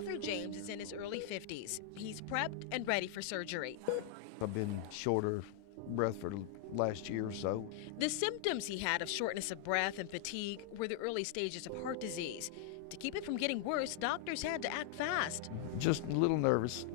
Author James is in his early 50s. He's prepped and ready for surgery. I've been short of breath for the last year or so. The symptoms he had of shortness of breath and fatigue were the early stages of heart disease. To keep it from getting worse, doctors had to act fast. Just a little nervous,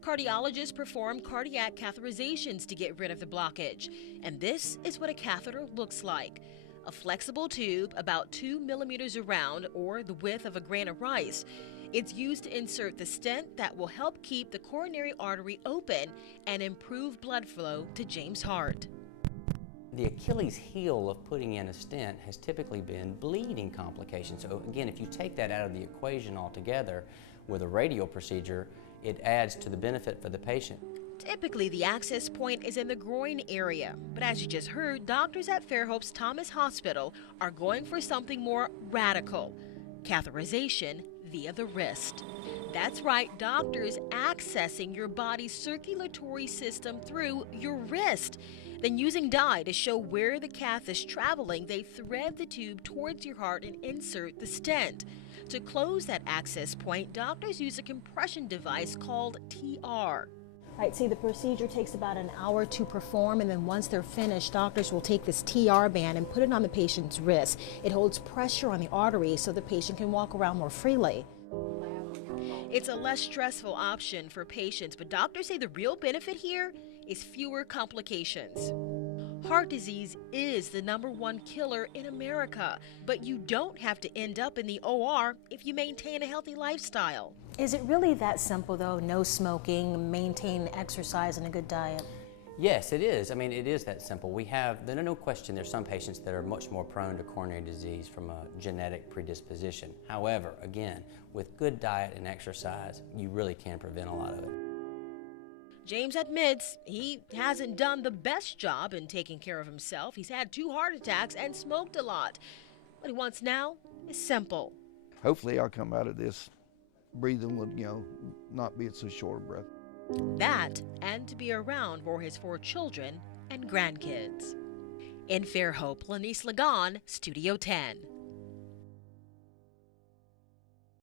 Cardiologists perform cardiac catheterizations to get rid of the blockage. And this is what a catheter looks like. A flexible tube about 2 millimeters around, or the width of a grain of rice. It's used to insert the stent that will help keep the coronary artery open and improve blood flow to James' heart. The Achilles heel of putting in a stent has typically been bleeding complications. So again, if you take that out of the equation altogether with a radial procedure, it adds to the benefit for the patient. Typically, the access point is in the groin area, but as you just heard, doctors at Fairhope's Thomas Hospital are going for something more radical: catheterization via the wrist. That's right, doctors accessing your body's circulatory system through your wrist. Then using dye to show where the cath is traveling, they thread the tube towards your heart and insert the stent. To close that access point, doctors use a compression device called TR. Right, see, the procedure takes about an hour to perform, and then once they're finished, doctors will take this TR band and put it on the patient's wrist. It holds pressure on the artery so the patient can walk around more freely. It's a less stressful option for patients, but doctors say the real benefit here is fewer complications. Heart disease is the #1 killer in America, but you don't have to end up in the OR if you maintain a healthy lifestyle. Is it really that simple, though? No smoking, maintain exercise, and a good diet? Yes, it is. I mean, it is that simple. There's no question there's some patients that are much more prone to coronary disease from a genetic predisposition. However, again, with good diet and exercise, you really can prevent a lot of it. James admits he hasn't done the best job in taking care of himself. He's had 2 heart attacks and smoked a lot. What he wants now is simple. Hopefully I'll come out of this breathing with, not being so short of breath. That, and to be around for his 4 children and grandkids. In Fairhope, Lenise, Ligon, Studio 10.